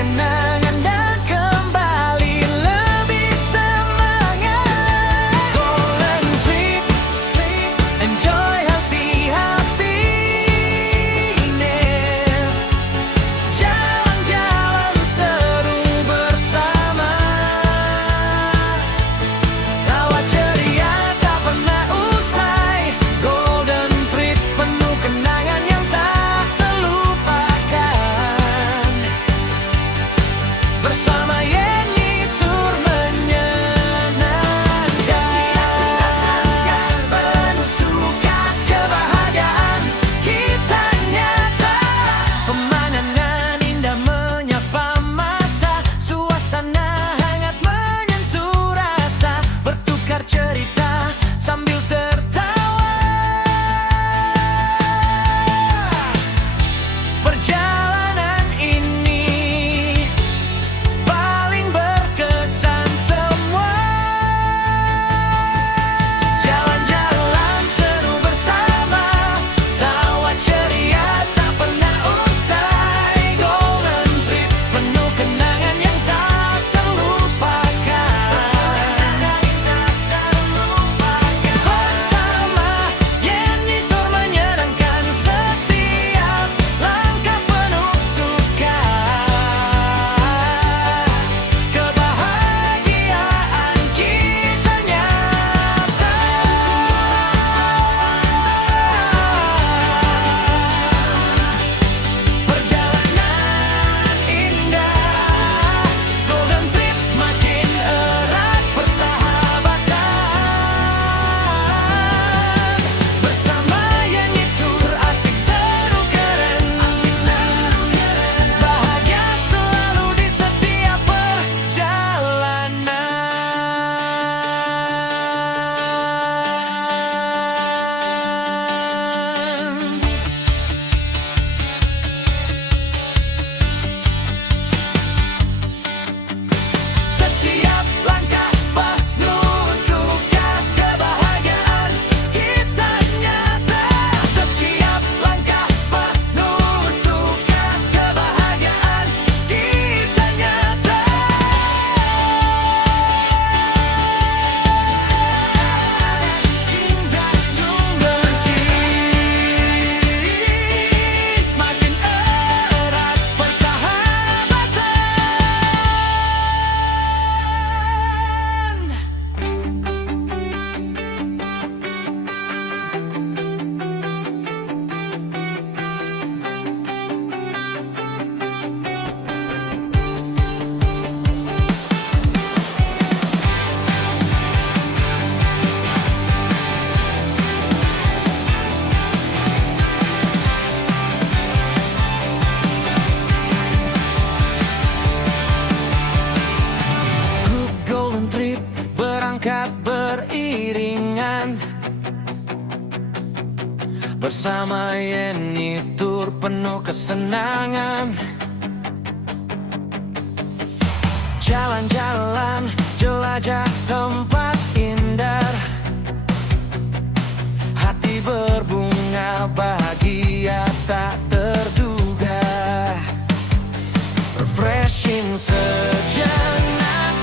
kenangan dan kembali lebih semangat. Golden trip, enjoy healthy happiness. Jalan-jalan seru bersama, tawa ceria tak pernah usai. Golden trip penuh kenangan yang tak terlupakan. Bersama Yeni Tour menyenangkan. Penuh suka kebahagiaan kita nyata. Pemandangan indah menyapa mata, suasana hangat menyentuh rasa, bertukar cerita sambil tertawa. Perjalanan ini paling berkesan semua. Jalan-jalan seru bersama, tawa ceria tak pernah usai. Golden trip penuh kenangan yang tak terlupakan. Bersama Yeni Tour menyenangkan, setiap langkah penuh suka. Kebahagiaan kita nyata. Perjalanan indah, golden trip makin erat persahabatan. Bersama Yeni Tour asik seru keren. Bahagia selalu di setiap perjalanan. Setiap langkah penuh suka, kebahagiaan kita nyata. Setiap langkah penuh suka, kebahagiaan kita nyata. Indah berarti makin erat persahabatan. Grup Golden Trip berangkat beriringan, bersama Yeni Tour penuh kesenangan. Jalan-jalan, jelajah tempat indah, hati berbunga bahagia tak terduga. Refreshing sejenak,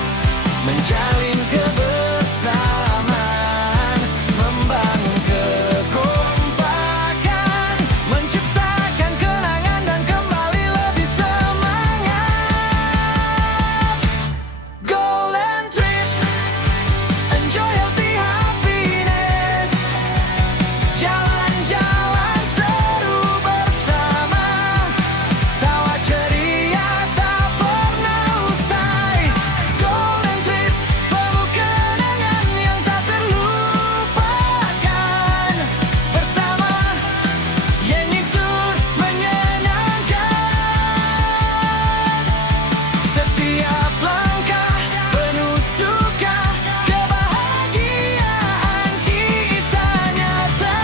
menjalin kebersamaan, membangun kekompakan, menciptakan kenangan dan kembali lebih semangat. Golden trip, enjoy healthy happiness. Jalan-jalan seru bersama, tawa ceria tak pernah usai. Golden trip penuh kenangan yang tak terlupakan. Bersama Yeni Tour menyenangkan. Setiap langkah penuh suka, kebahagiaan kita nyata.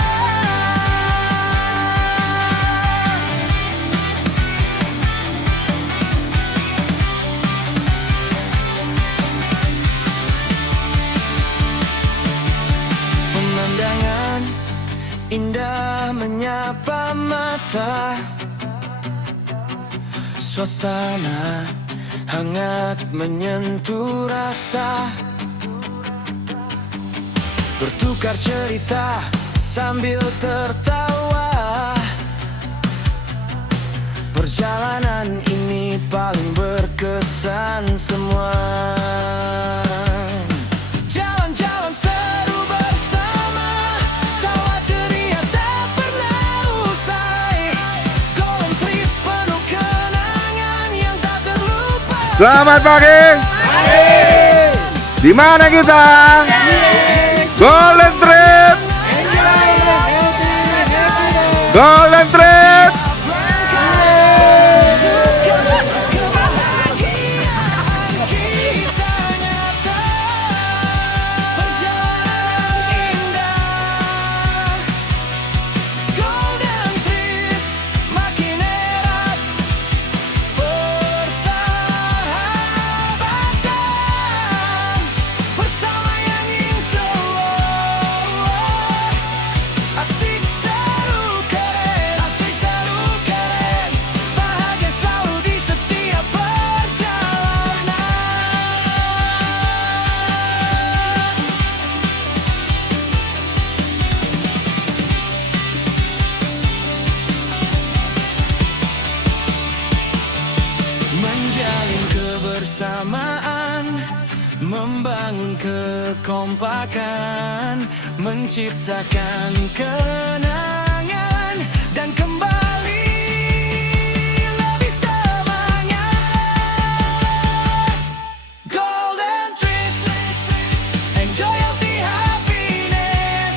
Pemandangan indah menyapa mata, suasana hangat menyentuh rasa. Bertukar cerita sambil tertawa. Perjalanan ini paling berkesan semua. Jalan-jalan seru bersama, tawa ceria tak pernah usai. Golden trip penuh kenangan yang tak terlupa. Selamat pagi. Di mana kita? Golden Trip. Golden Trip. Menjalin kebersamaan, membangun kekompakan, menciptakan kenangan dan kembali lebih semangat. Golden Trip, enjoy healthy happiness.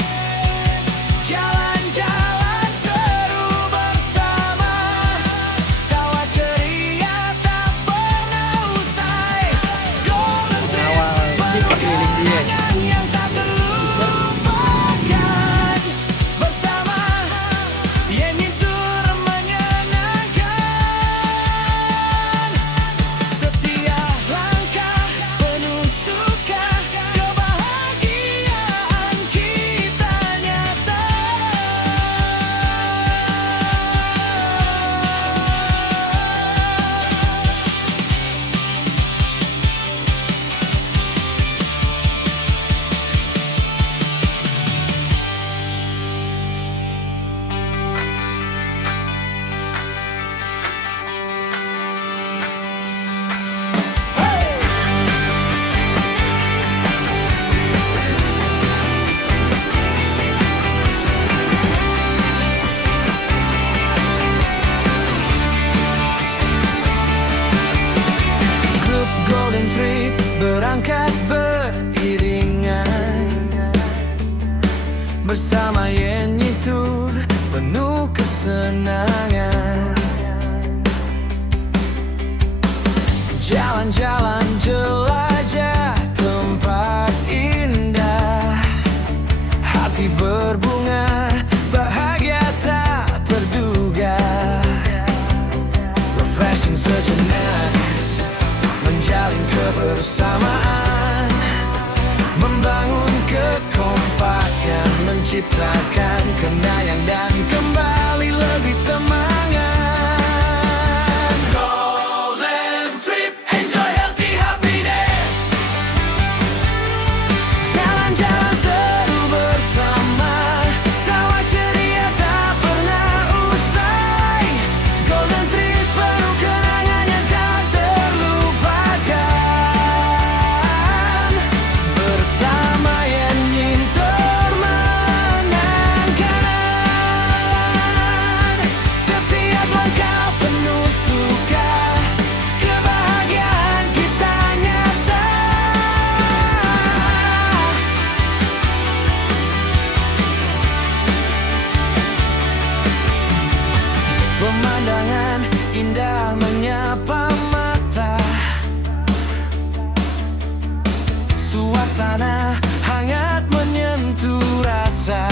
Jalan-jalan seru bersama, tawa ceria tak pernah usai. Golden Trip penuh kenangan yang tak terlupakan. Bersama Yeni Tour menyenangkan. Setiap langkah penuh suka, kebahagiaan kita nyata. Grup Golden Trip berangkat beriringan, bersama Yeni Tour penuh kesenangan. Jalan-jalan jelajah tempat indah, hati berbunga, bahagia tak terduga. Refreshing sejenak, menjalin kebersamaan, membangun kekompakan, menciptakan kenangan dan kembali lebih semangat. Golden Trip, enjoy healthy happiness. Jalan-jalan seru bersama, tawa ceria tak pernah usai. Golden Trip penuh kenangan yang tak terlupakan. Bersama Yeni Tour menyenangkan. Setiap langkah penuh suka, kebahagiaan kita nyata. Pemandangan indah menyapa mata, suasana hangat menyentuh rasa.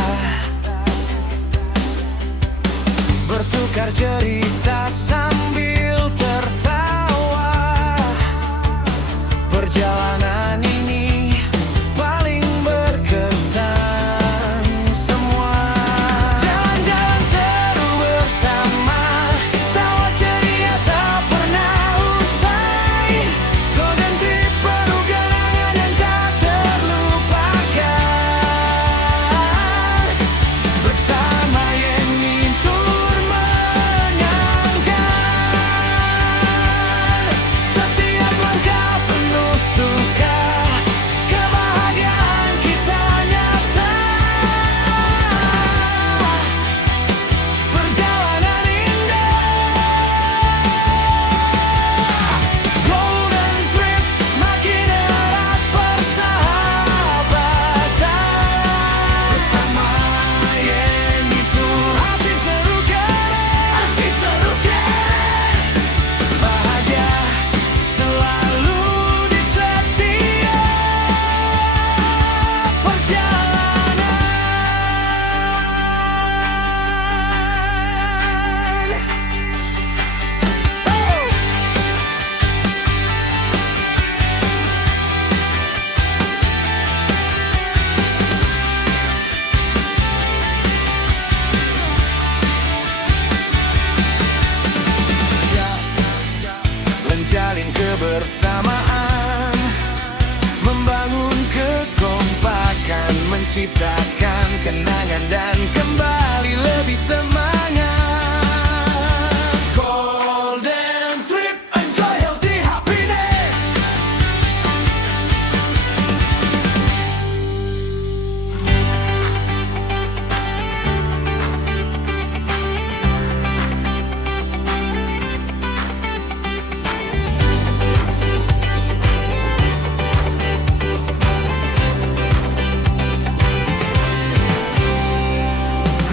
Bertukar cerita sambil tertawa. Perjalanan ini paling berkesan semua. Jalan-jalan seru bersama, tawa ceria tak pernah usai. kebersamaan, membangun kekompakan, menciptakan kenangan dan kembali lebih semangat. Golden Trip, enjoy healthy happiness.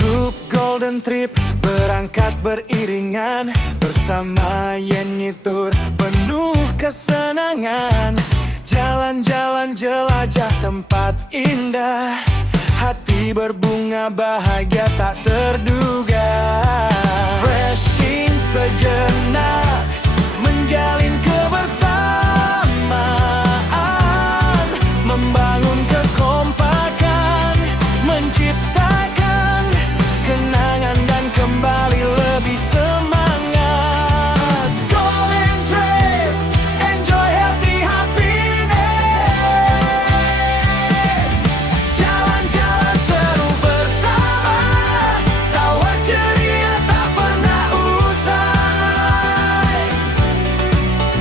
Grup Golden Trip berangkat beriringan, bersama Yeni Tour penuh kesenangan. Jalan-jalan jelajah tempat indah, hati berbunga bahagia tak terduga. Freshing sejenak, menjalin kebersamaan, membangun kekompakan, menciptakan kenangan dan kembali lebih semangat. Golden Trip, enjoy healthy happiness. Jalan-jalan seru bersama, tawa ceria tak pernah usai.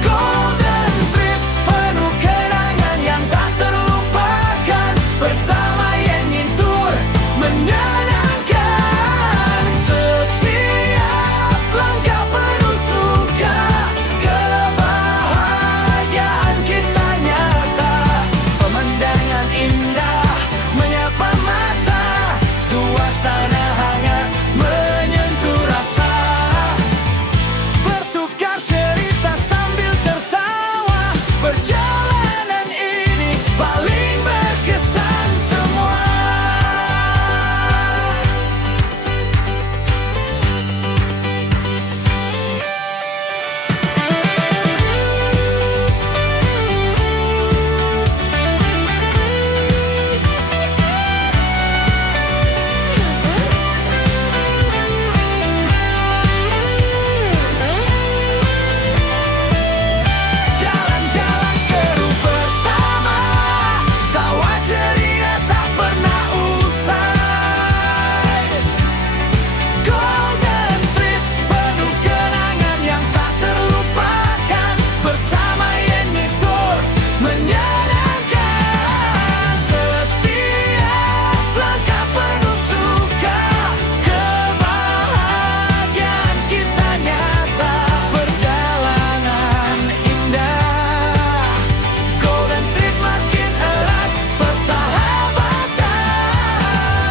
Golden Trip penuh kenangan yang tak terlupakan, bersama Yeni Tour menyenangkan. Setiap langkah penuh suka, kebahagiaan kita nyata. Pemandangan indah menyapa mata, suasana hangat menyentuh rasa. Bertukar cerita sambil tertawa, perjalanan ini paling berkesan semua. Jalan-jalan seru bersama, tawa ceria tak pernah usai. Golden Trip penuh kenangan yang tak terlupakan, bersama Yeni Tour menyenangkan. Setiap langkah penuh suka, kebahagiaan kita nyata. Perjalanan indah, Golden Trip makin erat persahabatan,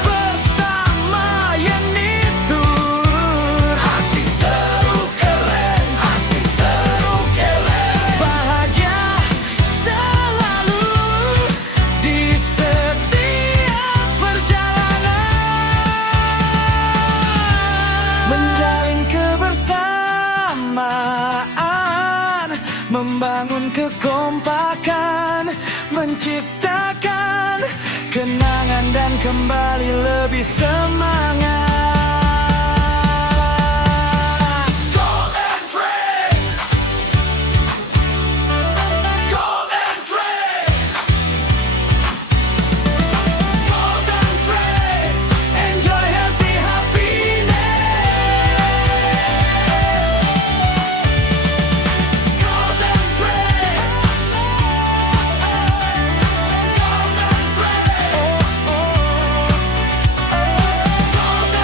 bersama Yeni Tour. Asik seru keren, asik seru keren, bahagia selalu di setiap perjalanan. Menjalin kebersamaan, membangun kekompakan, menciptakan kenangan dan kembali lebih semangat. Golden Trip, Golden Trip, Golden Trip, enjoy healthy happiness. Golden Trip, Golden Trip, Golden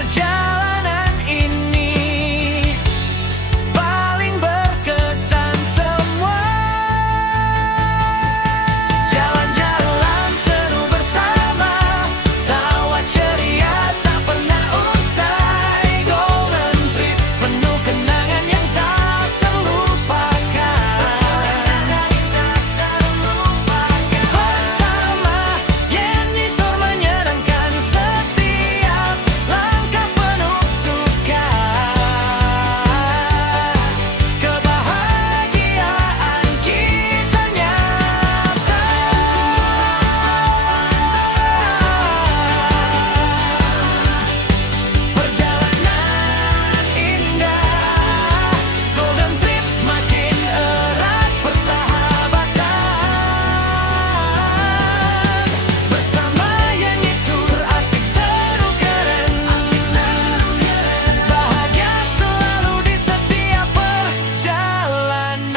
perjalanan ini paling berkesan semua. Jalan-jalan seru bersama, tawa ceria tak pernah usai. Golden trip penuh kenangan yang tak terlupakan. Bersama Yeni Tour menyenangkan setiap langkah penuh suka. Kebahagiaan kita nyata. Perjalanan indah, Golden Trip makin erat persahabatan. Bersama Yeni Tour asik seru keren. Bahagia selalu di setiap perjalanan.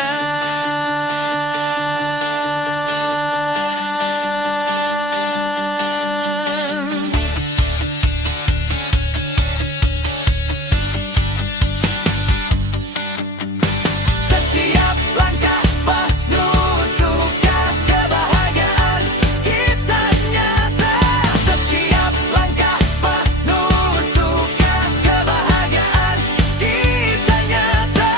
Setiap langkah penuh suka, kebahagiaan kita nyata. Setiap langkah penuh suka, kebahagiaan kita nyata.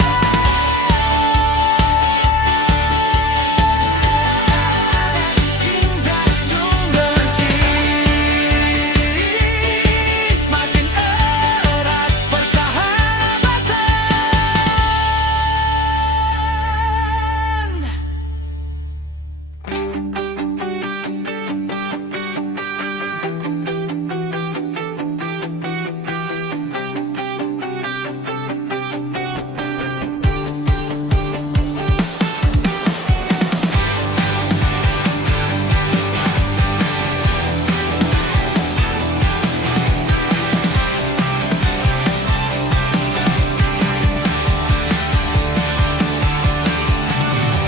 Indah Golden Trip makin erat persahabatan.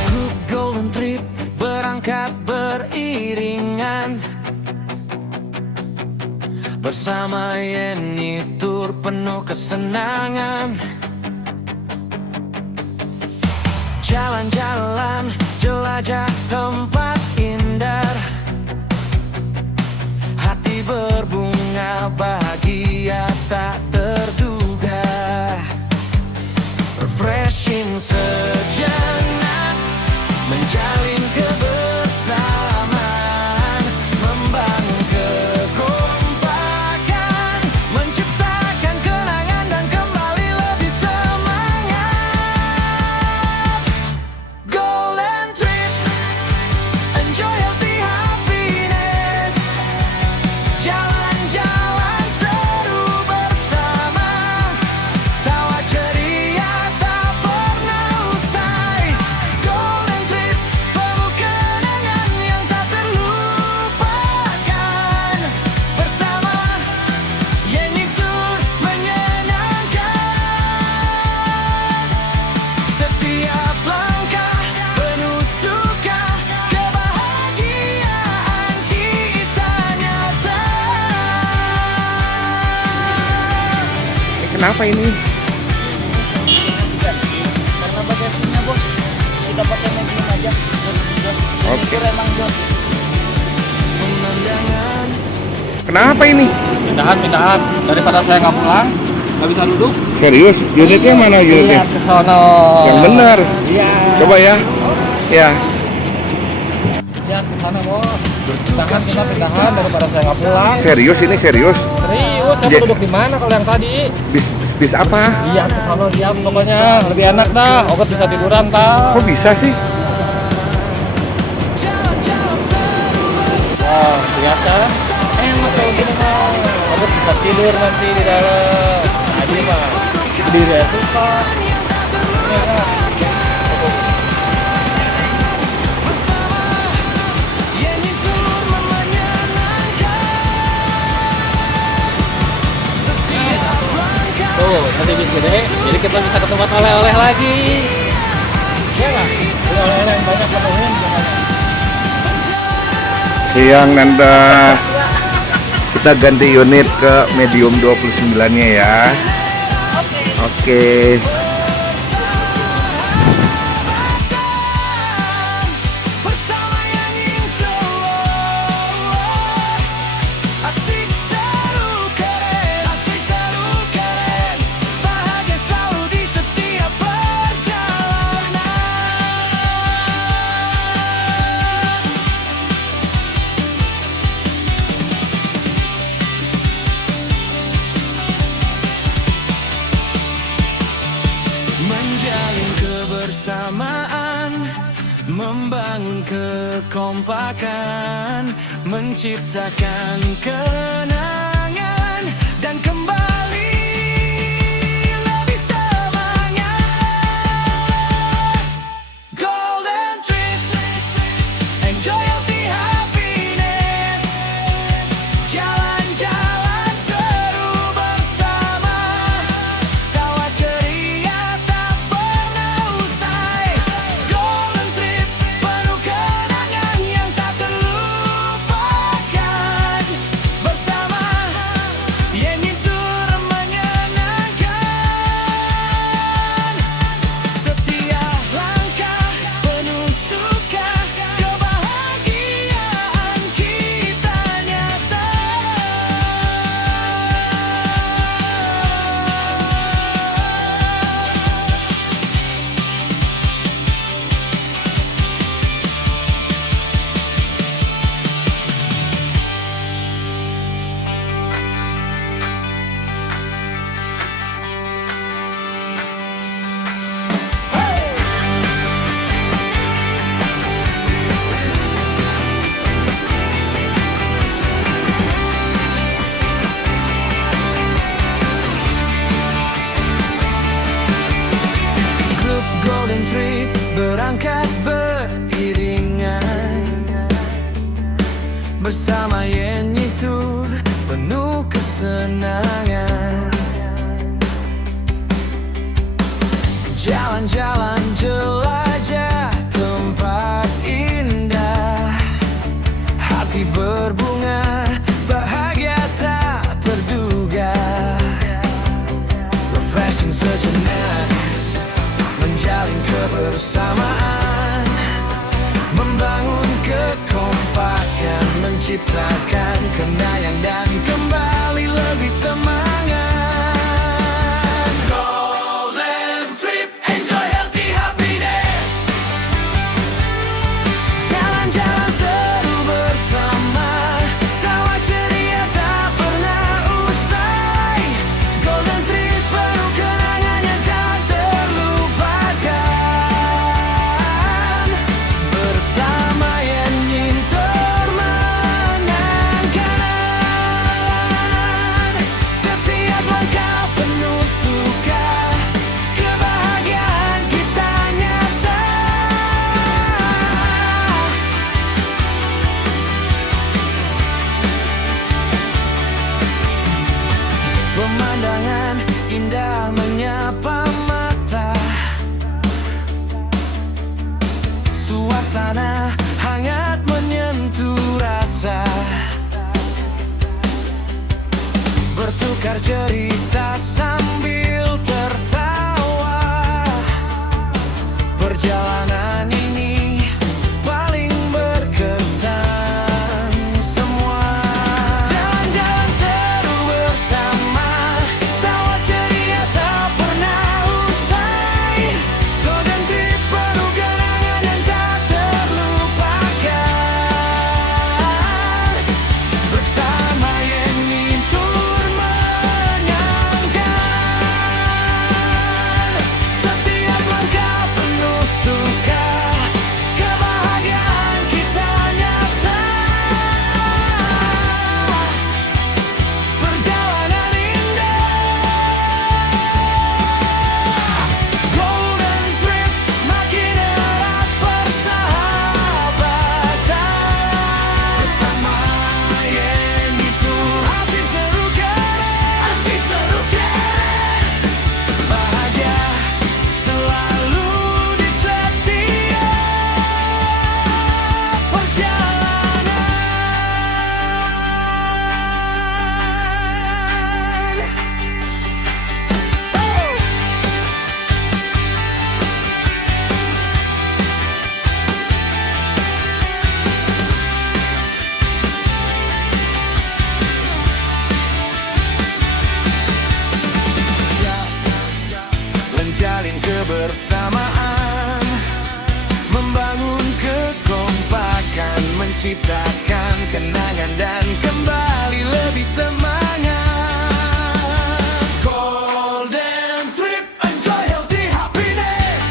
Grup Golden Trip berangkat beriringan, bersama Yeni Tour penuh kesenangan. Jalan-jalan, jelajah tempat indah, hati berbunga bahagia tak terduga. Refreshing sejenak, menjalin kebersamaan, membangun kekompakan, menciptakan kenangan dan kembali lebih semangat. Golden Trip, enjoy healthy happiness. Jalan-jalan seru bersama, tawa ceria tak pernah usai. Golden Trip penuh kenangan yang tak terlupakan. Bersama Yeni Tour menyenangkan. Setiap langkah penuh suka, kebahagiaan kita nyata. Kenapa ini? Karena bagasinya bos, kita pakai medium aja. Oke. Itu emang bos. Pemandangan Kenapa ini? Pindahan daripada saya nggak pulang, nggak bisa duduk. Serius? Unitnya mana unitnya? Lihat ke sono. Yang benar. Iya. Coba ya. Ya. Lihat ke sana bos. Pindahan daripada saya nggak pulang. Serius ini serius. Serius, saya Ya. duduk di mana kalau yang tadi? Bis apa? Lihat ke sono, lihat pokoknya lebih enak dah. Obat bisa tiduran tak? Kok bisa sih? jalan-jalan seru bersama. Oh, lihat kan? Enak kalau gini mah. Obat bisa tidur nanti di dalam. Tadi mah berdiri aja susah. Ini kan. Yeni Tour menyenangkan. Setiap langkah Tuh, nanti bis gede, jadi kita bisa ke tempat oleh-oleh lagi. Iya nggak? Beli oleh-oleh yang banyak penuhin. Siang Nanda. Kita kita ganti unit ke medium 29-nya ya. Oke. Bersama yang itu asik seru keren, bahagia selalu di setiap perjalanan. Menjalin kebersamaan, membangun kekompakan, menciptakan kenangan dan kembali lebih semangat. Golden Trip, enjoy healthy happiness. Jalan-jalan seru bersama, tawa ceria tak pernah usai. Golden Trip penuh kenangan yang tak terlupakan. Bersama Yeni Tour menyenangkan. Setiap langkah penuh suka, kebahagiaan kita nyata. Grup Golden Trip berangkat beriringan, bersama Yeni Tour penuh kesenangan. Jalan-jalan jelajah tempat indah, hati berbunga, bahagia tak terduga. Refreshing sejenak, menjalin kebersamaan, membangun kekompakan, menciptakan kenangan dan kembali lebih semangat. Golden Trip, enjoy healthy happiness. Jalan-jalan seru bersama, tawa ceria tak pernah usai. Golden Trip penuh kenangan yang tak terlupakan. Bersama Yeni Tour menyenangkan. Setiap langkah penuh suka, kebahagiaan kita nyata. Pemandangan indah menyapa mata, suasana hangat menyentuh rasa, bertukar cerita sambil tertawa. Perjalanan ini paling berkesan semua. Jalan-jalan seru bersama, tawa ceria tak pernah usai. Golden Trip penuh kenangan yang tak terlupakan. Bersama Yeni Tour menyenangkan. kebersamaan, membangun kekompakan, menciptakan kenangan dan kembali lebih semangat. Golden Trip, enjoy healthy happiness.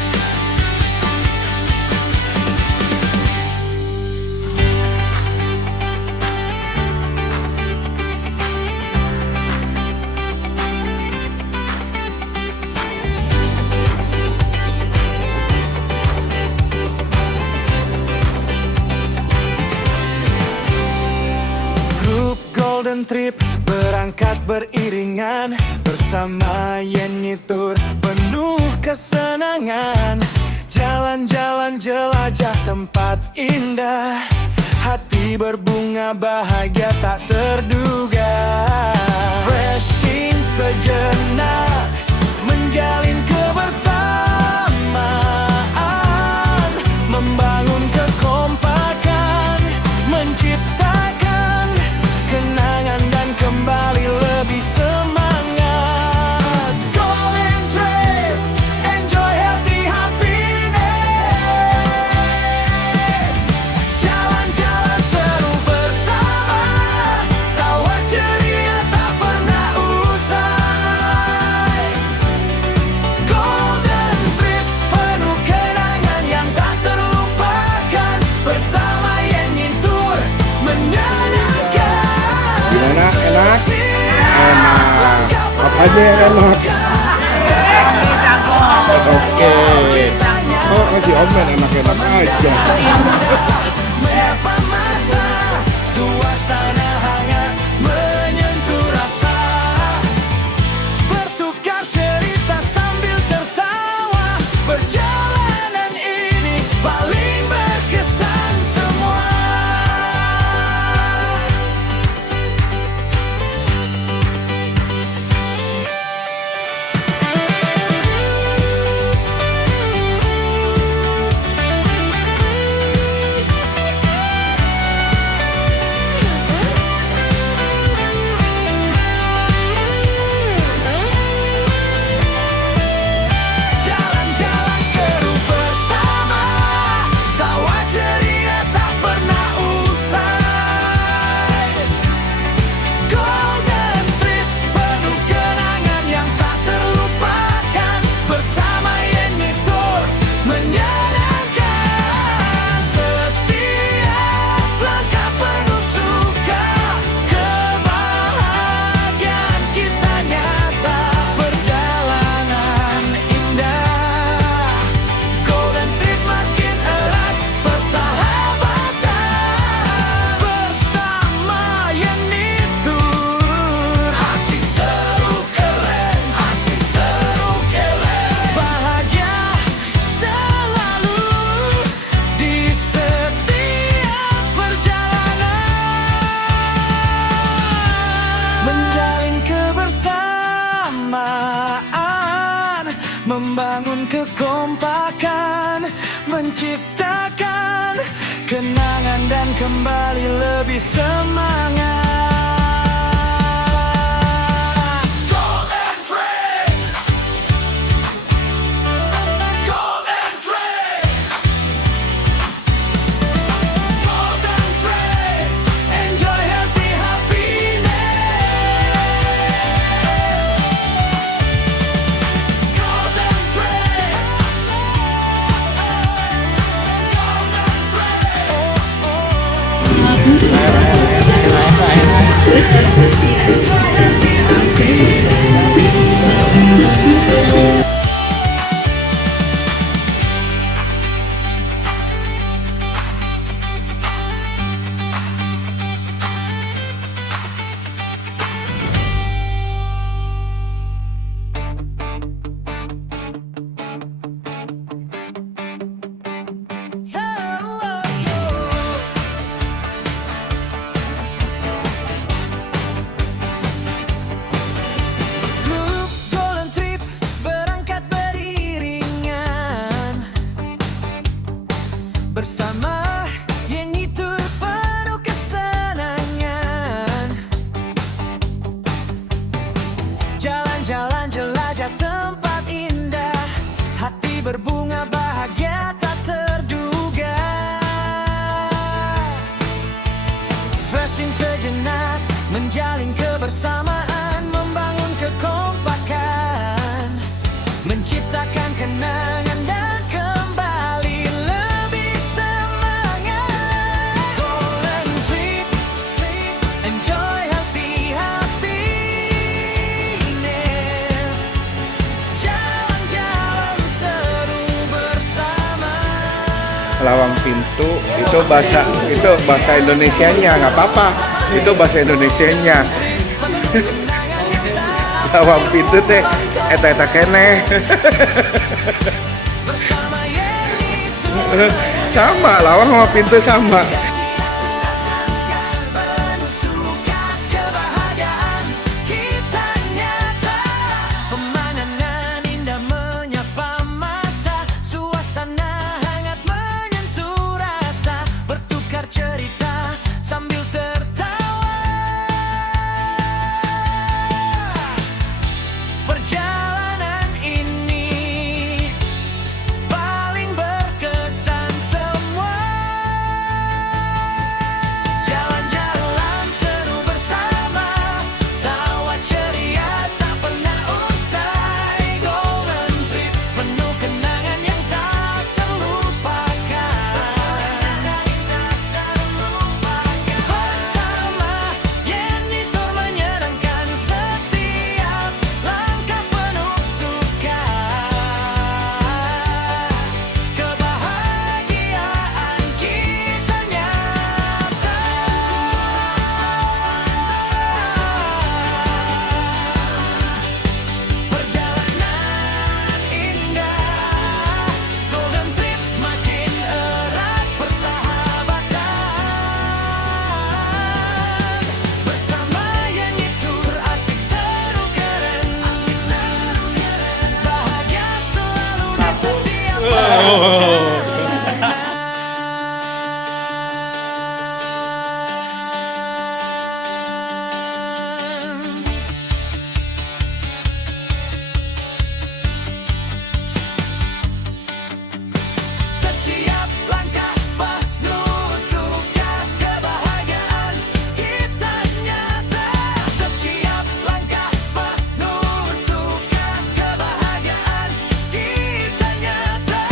Grup Golden Trip berangkat beriringan, bersama Yeni Tour penuh kesenangan. Jalan-jalan jelajah tempat indah, hati berbunga bahagia tak terduga. Freshing sejenak, menjalin kebersamaan, membangun kekompakan, menciptakan kenangan dan kembali lebih semangat. Golden Trip, enjoy healthy happiness. Jalan-jalan seru bersama, tawa ceria tak pernah usai. Golden Trip penuh kenangan yang tak terlupakan, bersama Yeni Tour menyenangkan. Gimana? Enak? Enak. Apanya yang enak? Oke. Oh, kasih omen enak-enak aja. Menyapa mata, suasana hangat menyentuh rasa, bertukar cerita sambil tertawa. Perjalanan ini paling berkesan semua. Jalan-jalan seru bersama, tawa ceria tak pernah usai. Golden Trip penuh kenangan yang tak terlupakan, bersama Yeni Tour menyenangkan. Setiap langkah penuh suka, kebahagiaan kita nyata. Perjalanan indah, Golden Trip makin erat persahabatan, bersama Yeni Tour. Asik seru keren, asik seru keren, bahagia selalu di setiap perjalanan. Menjalin kebersamaan, membangun kekompakan, menciptakan kenangan dan kembali lebih semangat. Golden Trip, Golden Trip, Golden Trip, enjoy healthy happiness. Golden Trip, Golden Trip. lawang pintu itu bahasa Indonesianya, nggak apa-apa. Itu bahasa Indonesianya. Lawang pintu teh eta keneh. Sama, lawang sama pintu sama. Pemandangan indah menyapa mata, suasana hangat menyentuh rasa, bertukar cerita sambil tertawa. Perjalanan ini paling berkesan semua. Jalan-jalan seru bersama, tawa ceria tak pernah usai. Golden trip penuh kenangan yang tak terlupakan. Bersama Yeni Tour menyenangkan setiap langkah penuh suka. Kebahagiaan kita nyata. Perjalanan indah, Golden Trip makin erat persahabatan. Bersama Yeni Tour asik seru keren, bahagia selalu di setiap perjalanan. Setiap langkah penuh suka, kebahagiaan kita nyata. Setiap langkah penuh suka, kebahagiaan kita nyata.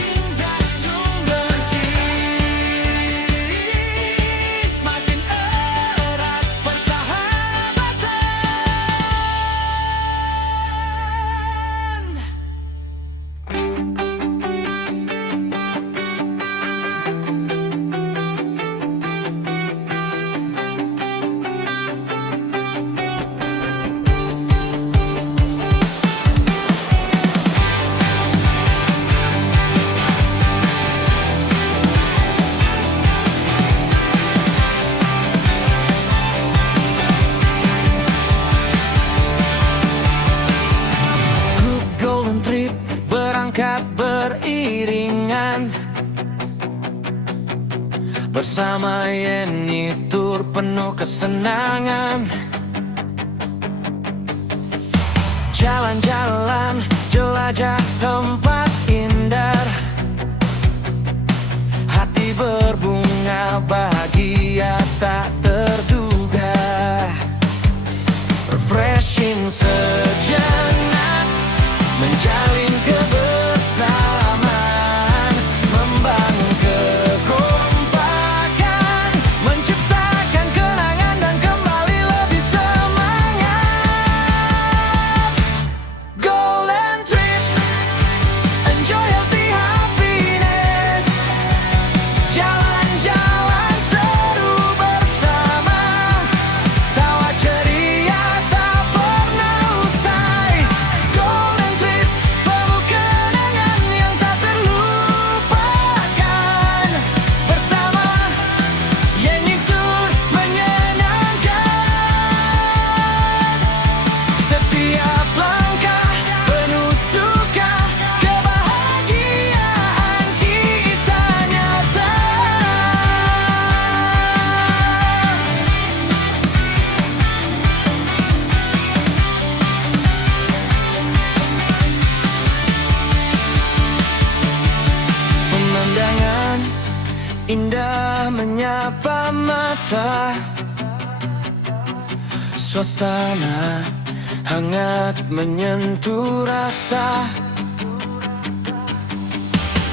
Indah Golden Trip makin erat persahabatan. Grup Golden Trip berangkat beriringan, bersama Yeni Tour penuh kesenangan. Jalan-jalan, jelajah tempat indah, hati berbunga bahagia tak terduga. Refreshing sejenak, menjalin kebersamaan, membangun kekompakan, menciptakan kenangan dan kembali lebih semangat. Golden Trip, enjoy healthy happiness. Jalan-jalan seru bersama, tawa ceria tak pernah usai. Golden Trip penuh kenangan yang tak terlupakan. Bersama Yeni Tour menyenangkan. Setiap langkah penuh suka, kebahagiaan kita nyata. Pemandangan indah menyapa mata, suasana hangat menyentuh rasa,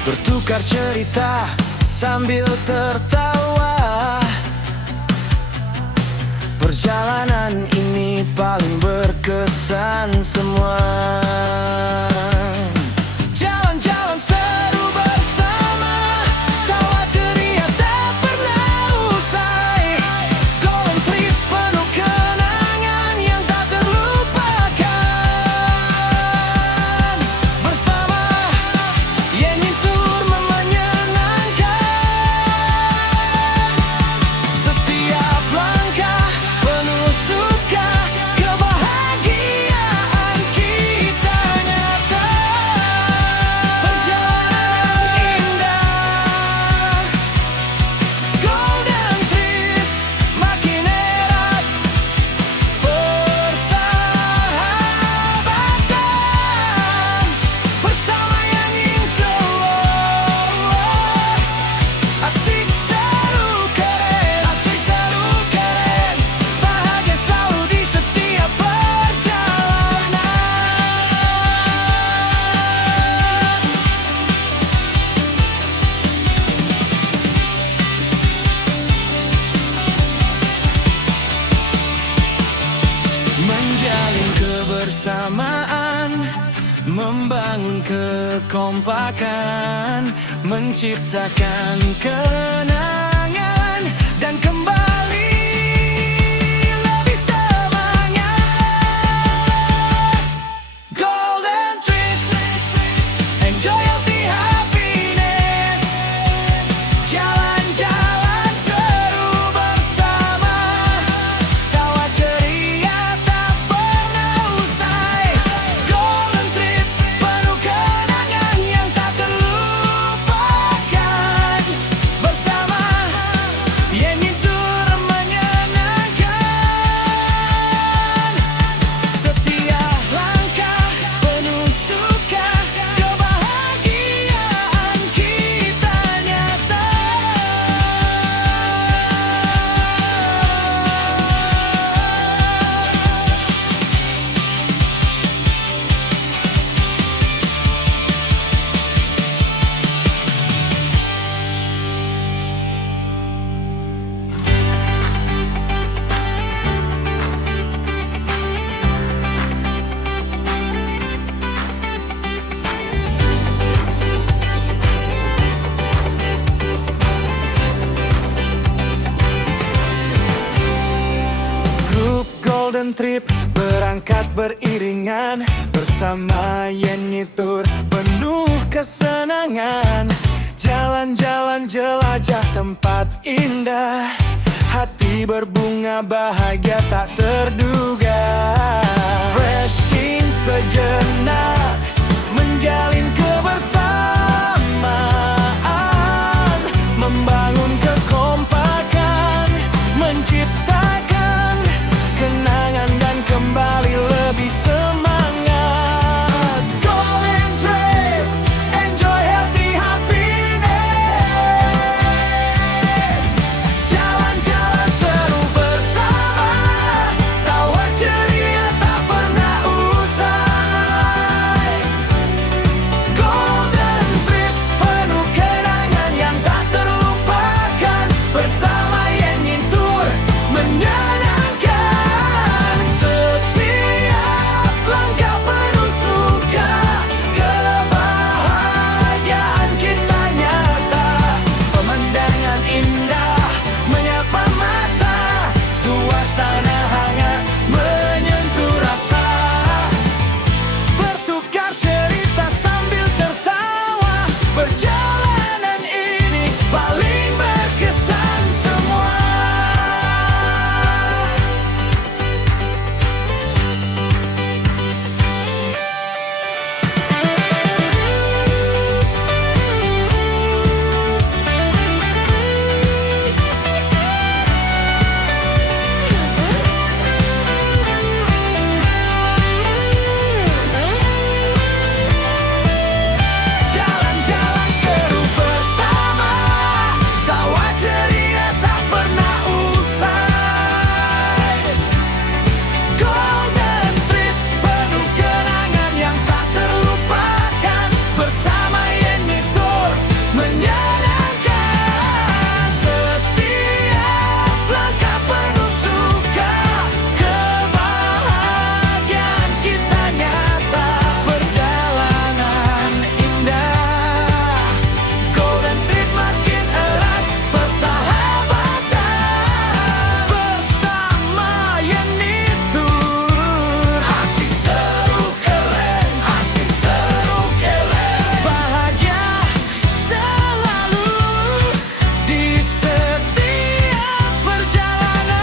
bertukar cerita sambil tertawa. Perjalanan ini paling berkesan semua. bersamaan, membangun kekompakan, menciptakan kenangan dan kembali lebih semangat. Golden Trip, enjoy healthy happiness. Jalan-jalan seru bersama, tawa ceria tak pernah usai. Golden Trip, penuh kenangan yang tak terlupakan. Bersama Yeni Tour menyenangkan. Setiap langkah penuh suka, kebahagiaan kita nyata. Grup Golden Trip berangkat beriringan, bersama Yeni Tour penuh kesenangan. Jalan-jalan jelajah tempat indah, hati berbunga bahagia tak terduga. Freshing sejenak, menjalin kebersamaan, membangun kekompakan, menciptakan kenangan dan kembali lebih semangat. Golden Trip, enjoy healthy happiness. Jalan-jalan seru bersama, tawa ceria tak pernah usai. Golden Trip, penuh kenangan yang tak terlupakan. Bersama Yeni Tour menyenangkan. Setiap langkah penuh suka, kebahagiaan kita nyata. Pemandangan indah menyapa mata, suasana hangat menyentuh rasa. Bertukar cerita sambil tertawa, perjalanan ini paling berkesan semua. Jalan-jalan seru bersama, tawa ceria tak pernah usai. Golden Trip, penuh kenangan yang tak terlupakan. Bersama Yeni Tour menyenangkan. Setiap langkah penuh suka, kebahagiaan kita nyata. Perjalanan indah, Golden Trip makin erat persahabatan. Bersama Yeni Tour, asik seru keren, asik seru keren. Bahagia selalu di setiap perjalanan.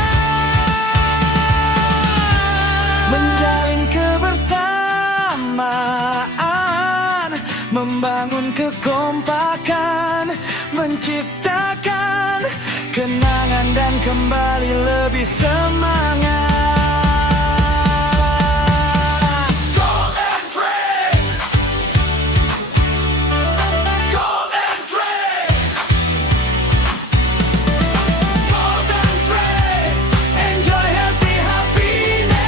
Menjalin kebersamaan, membangun kekompakan, menciptakan kenangan dan kembali lebih semangat. Golden Trip, Golden Trip, Golden Trip, enjoy healthy happiness.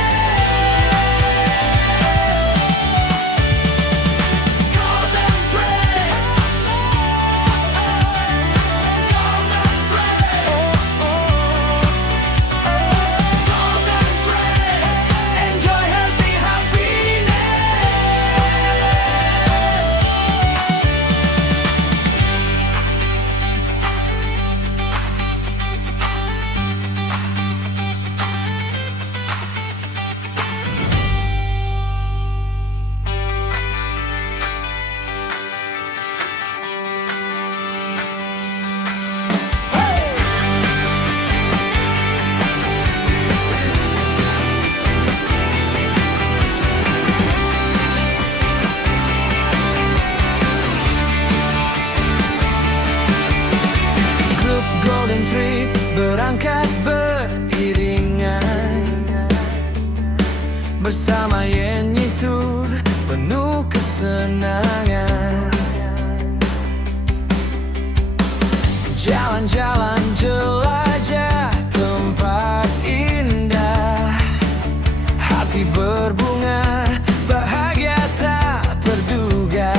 Golden Trip, Golden Trip. bersama Yeni Tour penuh kesenangan. Jalan-jalan jelajah tempat indah, hati berbunga, bahagia tak terduga.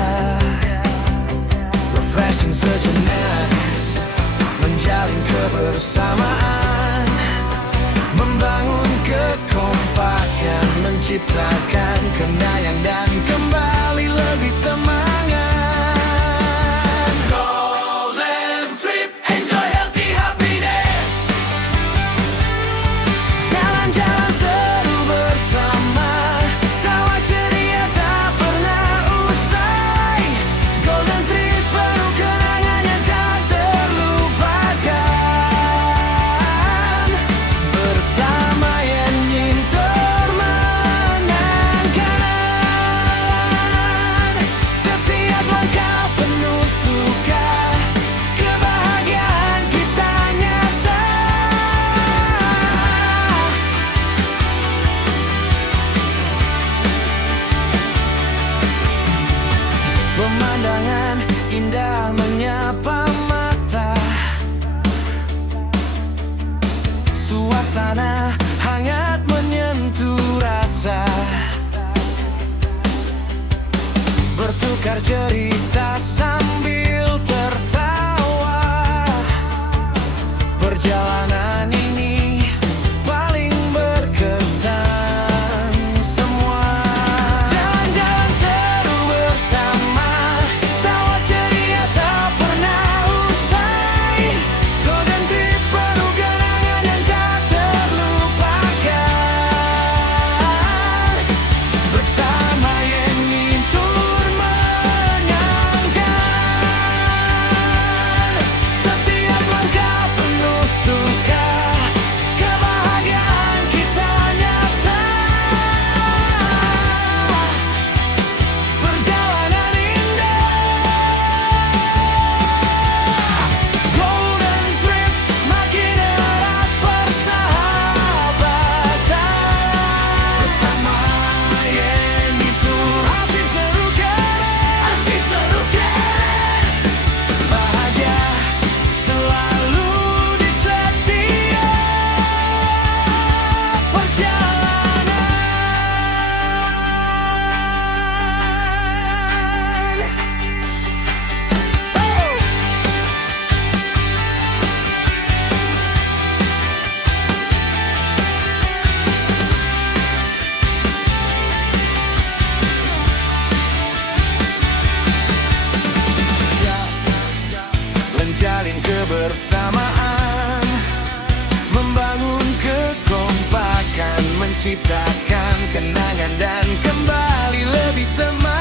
Refreshing sejenak, menjalin kebersamaan, membangun kekompakan, menciptakan kenangan dan kembali lebih semangat. Golden Trip, enjoy healthy happiness. Jalan-jalan seru bersama, tawa ceria tak pernah usai. Golden Trip penuh kenangan yang tak terlupakan. Bersama Yeni Tour menangkan. Setiap langkah penuh suka, kebahagiaan kita nyata. Pemandangan indah menyapa mata, suasana hangat menyentuh rasa, bertukar cerita sambil tertawa. Perjalanan ini paling berkesan semua. Jalan-jalan seru bersama, tawa ceria tak pernah usai. Golden Trip penuh kenangan yang tak terlupakan. Bersama Yeni Tour menangkan. Setiap langkah penuh suka, kebahagiaan kita nyata. Perjalanan indah, Golden Trip makin erat persahabatan. Bersama Yeni Tour, asik seru keren, bahagia selalu di setiap perjalanan. Menjalin kebersamaan, membangun kekompakan, menciptakan kenangan dan kembali lebih semangat.